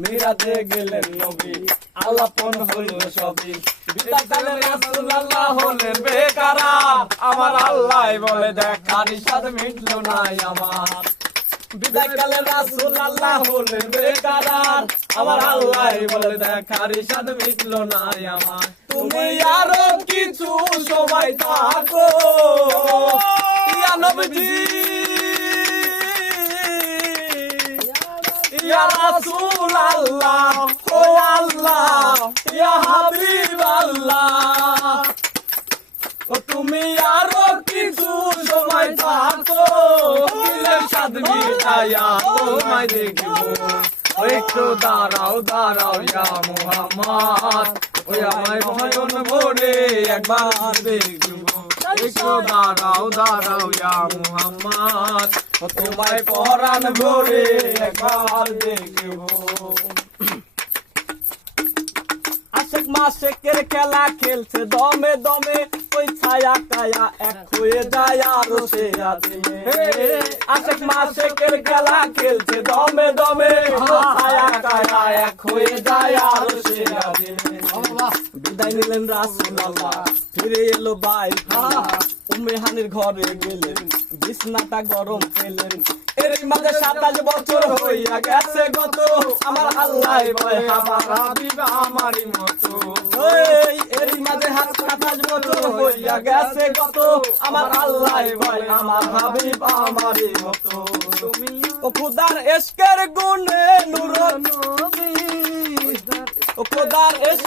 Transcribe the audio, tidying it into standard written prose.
মিরাতে গেলেন নবী আলাপন হলো সবই বিদায়কালে রাসূলুল্লাহ হলেন বেকারা আমার আল্লাহ বলে দেখার ইশাদ মিটলো না আমার বিদায়কালে রাসূলুল্লাহ হলেন বেকারা আমার আল্লাহ বলে দেখার ইশাদ মিটলো না আমার তুমি আরো কিছু সময় থাকো ইয়া নবীজি ইয়া রাসূলুল্লাহ ও আল্লাহ ইয়া হাবিবাল্লাহ ও তুমি আরো কিছু সময় থাকো দিলের স্বাদ মিটাইয়া তোমায় দেখবো একটু দাঁড়াও দাঁড়াও ইয়া মুহাম্মদ ওই আমায় ভজন ভরে একবার দেখবো একটু দাঁড়াও দাঁড়াও ইয়া মুহাম্মদ ও তোমায় পরাণ ভরে একবার দেখবো আশেক মাশেকের খেলা খেলছে দমে দমে ওই ছায়া কায়া এক হয়ে যায় আরো সে আদিমে আশেক মাশেকের খেলা খেলছে দমে দমে ছায়া কায়া এক হয়ে যায় আরো সে আদিমে বিদায় নিলেন রাসূলুল্লাহ ফিরে এলো ভাই উম্মে হানির ঘরে গেলেন বিছনাটা গরম পেলেন এর মাঝে 27 বছর হইয়া গেছে গত আমার আল্লাহ বলে আমার হাবিব আমারই মতো এর মাঝে 27 বছর হইয়া গেছে গত আমার আল্লাহ বলে আমার হাবিব আমারই মতো ও খোদার ইশকের গুণে নূর নবী ও খোদার